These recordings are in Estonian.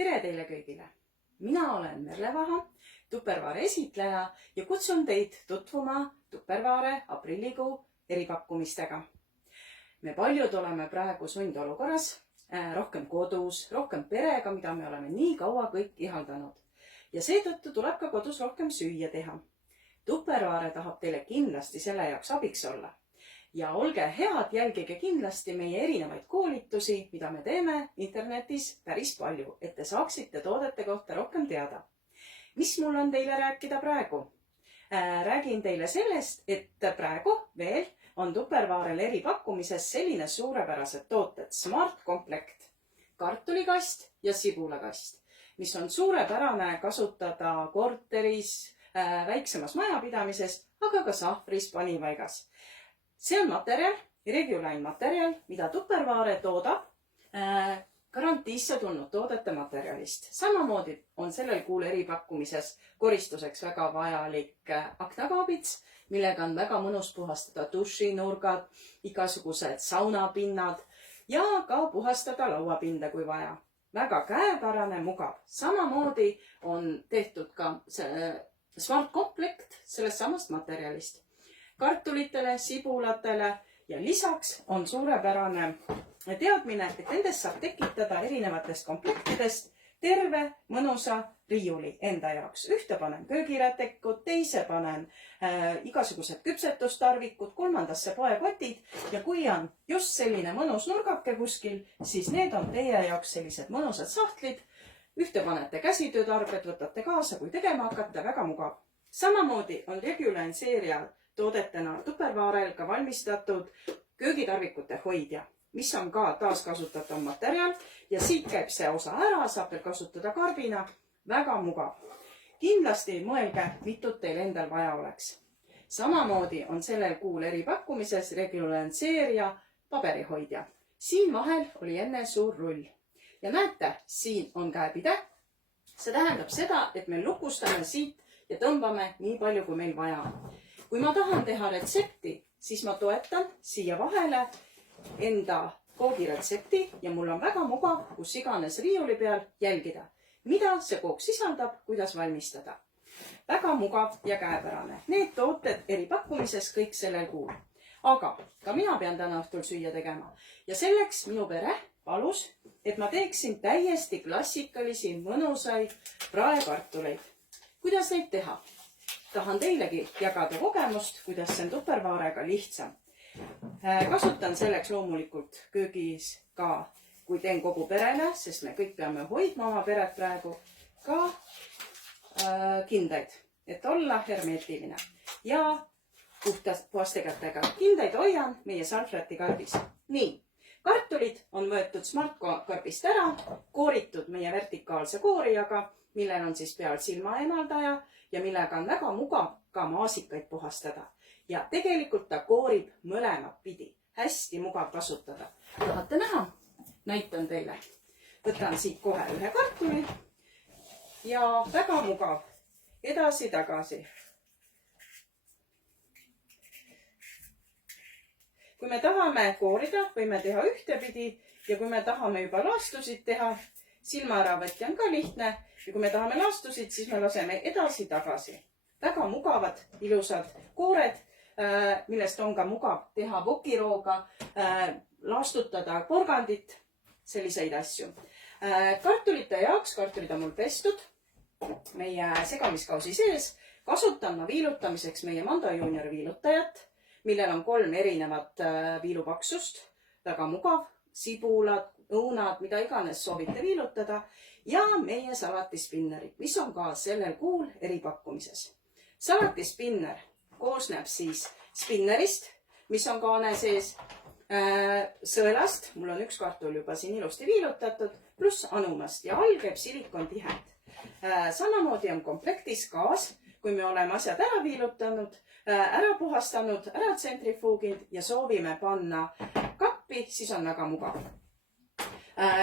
Tere teile kõigile! Mina olen Merle Vaha, Tupperware esitleja ja kutsun teid tutvuma Tupperware aprillikuu eripakkumistega. Me paljud oleme praegu sundolukorras, rohkem kodus, rohkem perega, mida me oleme nii kaua kõik ihaldanud. Ja seetõttu tuleb ka kodus rohkem süüa teha. Tupperware tahab teile kindlasti selle jaoks abiks olla. Ja olge head, jälgige kindlasti meie erinevaid koolitusi, mida me teeme internetis päris palju, et te saaksite toodete kohta rohkem teada. Mis mul on teile rääkida praegu? Räägin teile sellest, et praegu veel on Tupperwarel eripakkumises selline suurepärased tooted Smart Komplekt, kartulikast ja sibulakast, mis on suurepärane kasutada korteris, väiksemas majapidamises, aga ka sahvris, panivaigas. See on materjal, Reguline materjal, mida Tupperware toodab garantiisse tulnud toodete materjalist. Samamoodi on sellel kuul eripakkumises koristuseks väga vajalik aknakaabits, millega on väga mõnus puhastada dušinurgad, igasugused saunapinnad ja ka puhastada lauapinda, kui vaja. Väga käepärane, mugav. Samamoodi on tehtud ka Smart Komplekt sellest samast materjalist. Kartulitele, sibulatele ja lisaks on suurepärane teadmine, et nendest saab tekitada erinevatest komplektidest terve mõnusa riiuli enda jaoks. Ühte panen köögirätekud, teise panen igasugused küpsetustarvikud, kolmandasse poekotid ja kui on just selline mõnus nurgake kuskil, siis need on teie jaoks sellised mõnusad sahtlid. Ühte panete käsitöötarbed, võtate kaasa, kui tegema hakata, väga mugav. Samamoodi on Reguline seeria toodetena Tupperwarel ka valmistatud köögitarvikute hoidja, mis on ka taaskasutatav materjal ja siit käib see osa ära, saab veel kasutada karbina. Väga mugav. Kindlasti mõelge, mitut teil endal vaja oleks. Samamoodi on sellel kuul eripakkumises Reguline seeria paberihoidja. Siin vahel oli enne suur rull. Ja näete, siin on käepide. See tähendab seda, et me lukustame siit ja tõmbame nii palju, kui meil vaja. Kui ma tahan teha retsepti, siis ma toetan siia vahele enda koogiretsepti ja mul on väga mugav, kus iganes riiuli peal jälgida, mida see kook sisaldab, kuidas valmistada. Väga mugav ja käepärane. Need tooted eripakkumises kõik sellel kuul. Aga ka mina pean täna õhtul süüa tegema. Ja selleks minu pere palus, et ma teeksin täiesti klassikalisi mõnusaid praekartuleid. Kuidas neid teha? Tahan teilegi jagada kogemust, kuidas see on Tupperwarega lihtsam. Kasutan selleks loomulikult köögis ka, kui teen kogu perele, sest me kõik peame hoidma oma peret praegu, ka kindaid, et olla hermeetiline. Ja puhaste kätega kindaid hoian meie Salfrati karbis. Nii, kartulid on võetud Smart karbist ära, kooritud meie vertikaalse koorijaga, millel on siis peal silmaemaldaja ja millega on väga mugav ka maasikaid puhastada. Ja tegelikult ta koorib mõlemat pidi. Hästi mugav kasutada. Tahate näha? Näitan teile. Võtan siit kohe ühe kartuli ja väga mugav. Edasi-tagasi. Kui me tahame koorida, võime teha ühtepidi ja kui me tahame juba laastusid teha, silmaäravõtja on ka lihtne ja kui me tahame laastusid, siis me laseme edasi-tagasi. Väga mugavad, ilusad koored, millest on ka mugav teha vokirooga, laastutada porgandit, selliseid asju. Kartulite jaoks, kartulid on mul pestud meie segamiskausi sees, kasutan ma viilutamiseks meie Mando Junior viilutajat, millel on 3 erinevat viilupaksust, väga mugav, sibulad, õunad, mida iganes soovite viilutada ja meie salatispinnerid, mis on ka sellel kuul eripakkumises. Salatispinner koosneb siis spinnerist, mis on kaane sees, sõelast, mul on üks kartul juba siin ilusti viilutatud, pluss anumast ja all käib silikontihet. Samamoodi on komplektis gaas, kui me oleme asjad ära viilutanud, ära puhastanud, ära tsentrifuuginud ja soovime panna kappi, siis on väga mugav.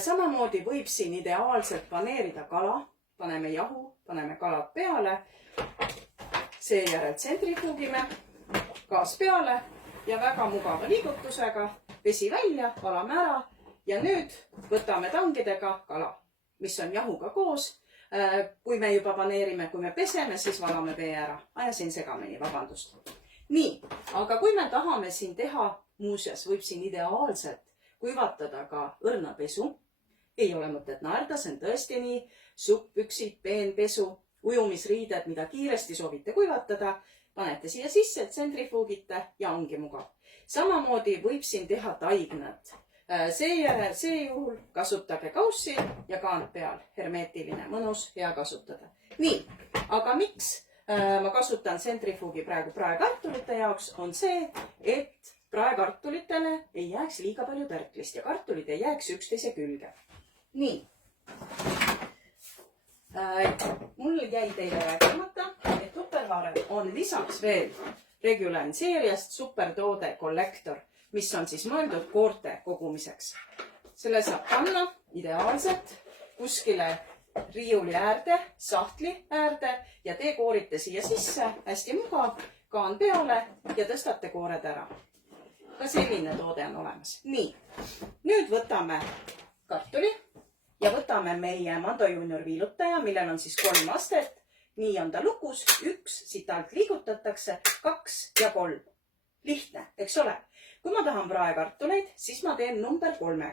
Samamoodi võib siin ideaalselt paneerida kala, paneme jahu, paneme kalad peale, seejärel tsentrifuugime, gaas peale ja väga mugava liigutusega vesi välja, valame ära ja nüüd võtame tangidega kala. mis on jahuga koos. Kui me juba paneerime, kui me peseme, siis valame vee ära. Ajasin segamini, vabandust. Nii, aga kui me tahame siin teha, muuseas, võib siin ideaalselt kuivatada ka õrnapesu. Ei ole mõtet naerda, see on tõesti nii. Supppüksid, peenpesu, ujumisriided, mida kiiresti soovite kuivatada. Panete siia sisse, tsentrifuugite ja ongi mugav. Samamoodi võib siin teha taignad. Seejuhul kasutage kaussi ja kaant peal. Hermeetiline, mõnus, hea kasutada. Nii, aga miks ma kasutan tsentrifuugi praegu praekartulite jaoks, on see, et praekartulitele ei jääks liiga palju pärklist ja kartulid ei jääks üksteise külge. Nii. Mul jäi teile rääkimata, et Tupperware on lisaks veel Regulan seeriast supertoode kollektor, mis on siis mõeldud koorte kogumiseks. Selle saab panna ideaalselt kuskile riiuli äärde, sahtli äärde ja te koorite siia sisse, hästi mugav, kaan peale ja tõstate koored ära. Ka selline toode on olemas. Nii, nüüd võtame kartuli ja võtame meie Mando Junior viilutaja, millel on siis 3 astet. Nii on ta lukus, 1, siit alt liigutatakse, 2 ja 3. Lihtne, eks ole? Kui ma tahan praekartuleid, siis ma teen number 3.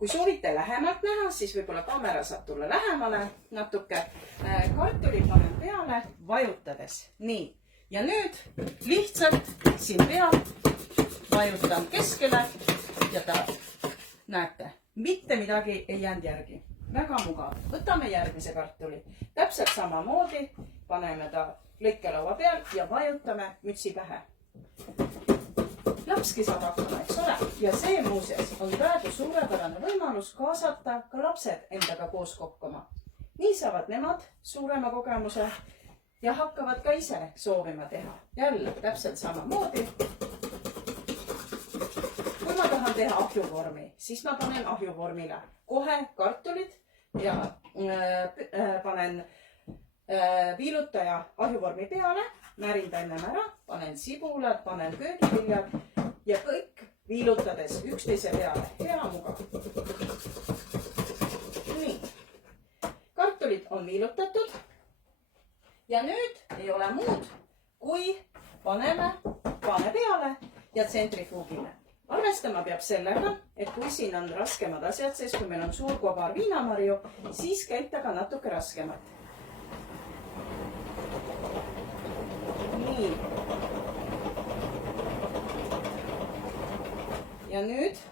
Kui soovite lähemalt näha, siis võib-olla kaamera saab tulla lähemale natuke. Kartuli panen peale, vajutades. Nii, ja nüüd lihtsalt siin peal vajutan keskele ja ta, näete, mitte midagi ei jäänud järgi. Väga mugav. Võtame järgmise kartuli. Täpselt samamoodi paneme ta lõikelaua peal ja vajutame mütsi pähe. Lapski saab hakkama, eks ole? Ja see muuseas on praegu suurepärane võimalus kaasata ka lapsed endaga koos kokkuma. Nii saavad nemad suurema kogemuse ja hakkavad ka ise soovima teha. Jälle täpselt samamoodi. Kui ma tahan teha ahjuvormi, siis ma panen ahjuvormile kohe kartulid ja panen viilutaja ahjuvormi peale, märin ta ennem ära, panen sibulad, panen köögiviljad ja kõik viilutades üksteise peale. Hea mugav. Nii. Kartulid on viilutatud ja nüüd ei ole muud, kui paneme paane peale ja tsentrifuugile. Arvestama peab sellega, et kui siin on raskemad asjad, sest kui meil on suur kobar viinamarju, siis käib ta ka natuke raskemat. Nii. Ja nüüd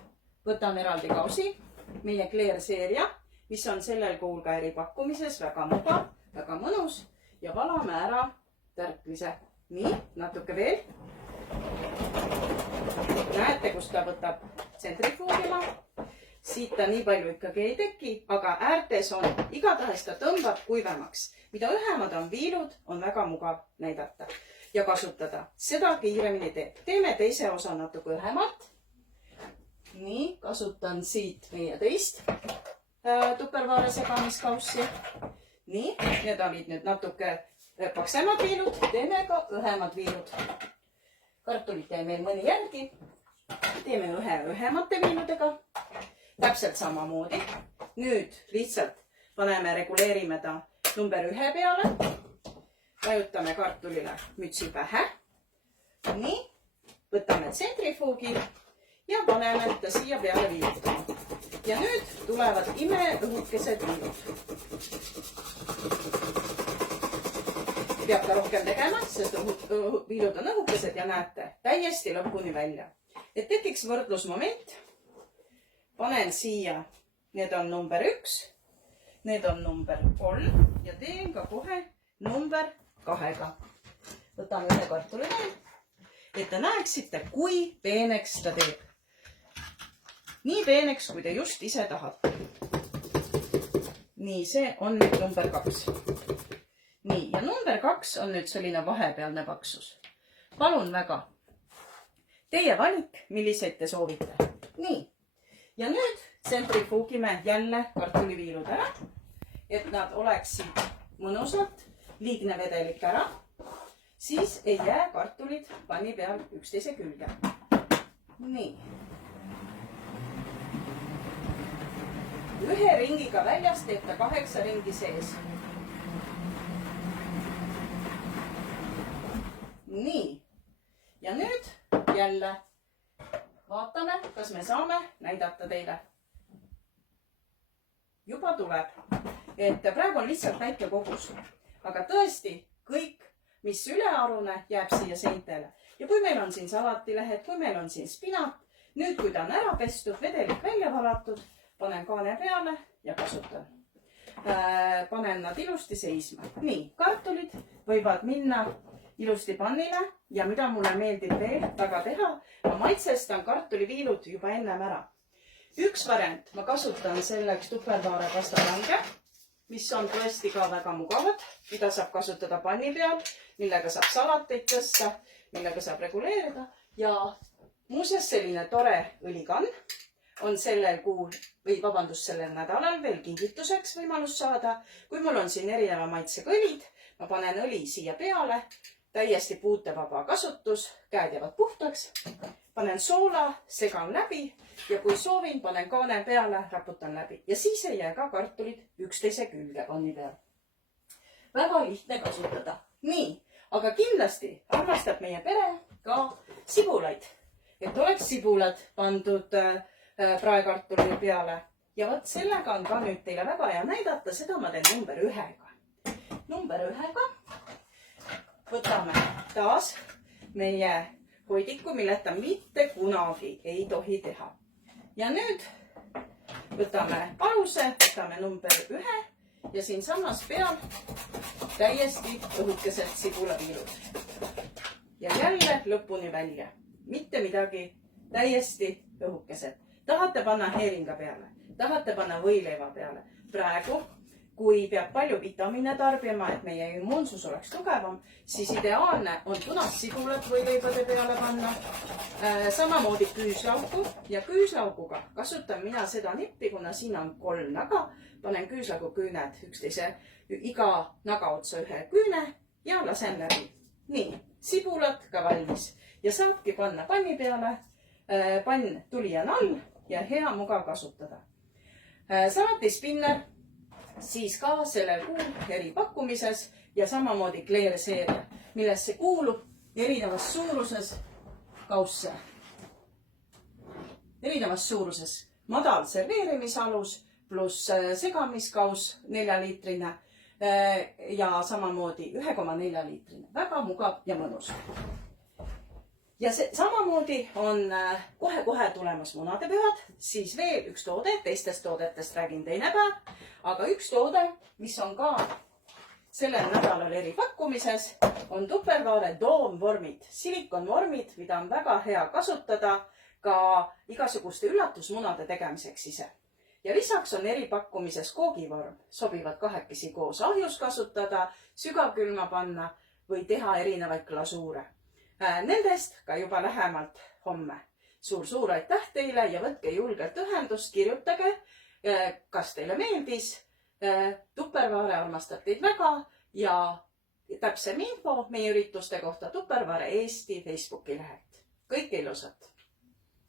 võtan eraldi kausi, meie Claire seeria, mis on sellel kuul ka eripakkumises, väga mugav, väga mõnus ja valame ära tärklise. Nii, natuke veel. Näete, kus ta võtab tsentrifuugima. Siit ta nii palju ikkagi ei teki, aga äärtes on. Igatahes ta tõmbab kuivemaks. Mida õhemad on viilud, on väga mugav näidata ja kasutada. Seda kiiremini teeb. Teeme teise osa natuke õhemalt. Nii, kasutan siit meie teist Tupperware segamiskaussi. Nii, need olid nüüd natuke paksemad viilud. Teeme ka õhemad viilud. Kartulit jäi meil mõni järgi. Teeme õhemate viiludega. Täpselt samamoodi. Nüüd lihtsalt paneme, reguleerime ta number 1 peale. Vajutame kartulile mütsi pähe. Nii. Võtame tsentrifuugi ja paneme ta siia peale viilutama. Ja nüüd tulevad imeõhukesed viilud. Peab ka rohkem tegema, sest viilud on õhukesed ja näete täiesti lõpuni välja. Et tekiks võrdlusmoment, panen siia, need on number 1, need on number 3 ja teen ka kohe number 2. Võtame ühe kartuli veel, et te näeksite, kui peeneks ta teeb. Nii peeneks, kui te just ise tahate. Nii, see on nüüd number 2. Nii, ja number 2 on nüüd selline vahepealne paksus. Palun väga. Teie valik, milliseid te soovite. Nii, ja nüüd tsentrifuugime jälle kartuliviilud ära, et nad oleksid mõnusalt, liigne vedelik ära, siis ei jää kartulid panni peal üksteise külge. Nii. ühe ringiga väljas teeb ta 8 ringi sees. Nii. Ja nüüd jälle vaatame, kas me saame näidata teile. Juba tuleb. Et praegu on lihtsalt väike kogus. Aga tõesti, kõik, mis ülearune, jääb siia seintele. Ja kui meil on siin salatilehed, kui meil on siin spinat, nüüd kui ta on ära pestud, vedelik välja valatud, panen kaane peale ja kasutan. Panen nad ilusti seisma. Nii, kartulid võivad minna ilusti pannile ja mida mulle meeldib veel taga teha, ma maitsestan kartuliviilud juba ennem ära. Üks variant, ma kasutan selleks tupperware pastalange, mis on tõesti ka väga mugavad, mida saab kasutada panni peal, millega saab salateid tõsta, millega saab reguleerida ja muuseas selline tore õlikann on sellel kuul või vabandust, sellel nädalal veel kingituseks võimalus saada. Kui mul on siin erineva maitsega õlid, ma panen õli siia peale, täiesti puutevaba kasutus, käed jäävad puhtaks, panen soola, segan läbi ja kui soovin, panen kaane peale, raputan läbi ja siis ei jää ka kartulid üksteise külge panni peal. Väga lihtne kasutada. Nii, aga kindlasti armastab meie pere ka sibulaid, et oleks sibulad pandud praekartuli peale. Ja võt sellega on ka nüüd teile väga hea näidata, seda ma teen number 1-ga. Number 1-ga võtame taas meie hoidiku, milleta mitte kunagi ei tohi teha. Ja nüüd võtame aluse, võtame number 1 ja siin samas peal täiesti õhukeselt sibulaviilud. Ja jälle lõpuni välja. Mitte midagi, täiesti õhukeselt. Tahate panna heeringa peale, tahate panna võileiva peale. Praegu, kui peab palju vitamiine tarbima, et meie immuunsus oleks tugevam, siis ideaalne on punast sibulat võileibade peale panna. Samamoodi küüslaugu ja küüslauguga kasutan mina seda nippi, kuna siin on 3 naga. Panen küüslaugu küüned üksteise iga naga otsa ühe küüne ja lasen läbi. Nii, sibulad ka valmis ja saabki panna panni peale. Pann tuli on all ja hea mugav kasutada. Salatispinner siis ka sellel kuul eripakkumises ja samamoodi kleerseeria, millesse kuulub erinevas suuruses kausse. Erinevas suuruses madal serveerimisalus pluss segamiskauss 4-liitrine ja samamoodi 1,4 liitrine. Väga mugav ja mõnus. Ja samamoodi on kohe-kohe tulemas munadepühad, siis veel üks toode, teistest toodetest räägin teine päev, aga üks toode, mis on ka sellel nädalal eripakkumises, on tupperware doomvormid, silikonvormid, mida on väga hea kasutada ka igasuguste üllatusmunade tegemiseks ise. Ja lisaks on eripakkumises koogivorm, sobivad kahekesi koos ahjus kasutada, sügavkülma panna või teha erinevaid glasuure. Nendest ka juba lähemalt homme. Suur aitäh teile ja võtke julgelt ühendust, kirjutage, kas teile meeldis. Tupperware armastab teid väga ja täpsem info meie ürituste kohta Tupperware Eesti Facebooki lehelt. Kõike ilusat!